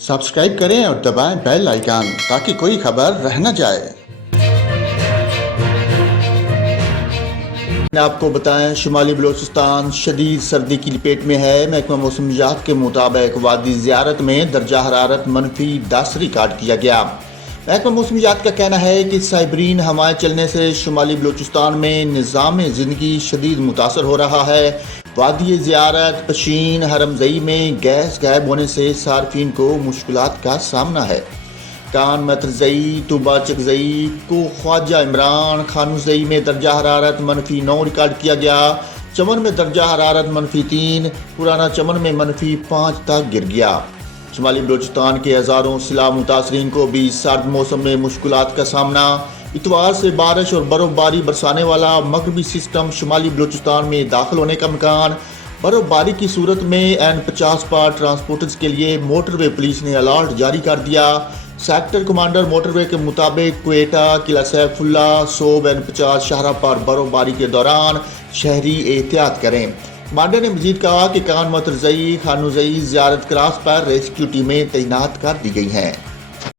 Subscribe करें और दबाएं बेल आइकन ताकि कोई खबर रह न जाए। आपको बताएं, शुमाली बलूचिस्तान शदीद सर्दी की लपेट में है। महकमा मौसमियात के मुताबिक वादी ज़ियारत में दर्जा हरारत -10 रिकॉर्ड किया गया। महकमा मौसमियात का कहना है कि साइबरीन हवाएं चलने से शुमाली बलूचिस्तान में निज़ाम ज़िंदगी शदीद मुतासर हो रहा है। वादी ज़ियारत, पशीन, हरमज़ई में गैस गायब होने से सार्फिन को मुश्किलात का सामना है। कान मतरज़ई, तुबा चकज़ई को ख्वाजा इमरान, खानुज़ई में दर्जा हरारत -9 रिकॉर्ड किया गया। चमन में दर्जा हरारत -3, पुराना चमन में -5 तक गिर गया। शुमाली बलूचिस्तान के हज़ारों सिला मुतासरीन को भी सर्द मौसम में मुश्किलात का सामना। इतवार से बारिश और बर्फबारी बरसाने वाला मगरबी सिस्टम शुमाली बलूचिस्तान में दाखिल होने का इम्कान। बर्फबारी की सूरत में N50 पर ट्रांसपोर्टर्स के लिए मोटरवे पुलिस ने अलर्ट जारी कर दिया। सेक्टर कमांडर मोटरवे के मुताबिक क्वेटा, किला सैफुल्ला, सोब N50 शाहरा पर बर्फबारी के दौरान शहरी एहतियात करें। कमांडर ने मजीद कहा कि कान मतरज़ई, खानुज़ई ज़ियारत क्रॉस पर रेस्क्यू टीमें तैनात कर दी गई हैं।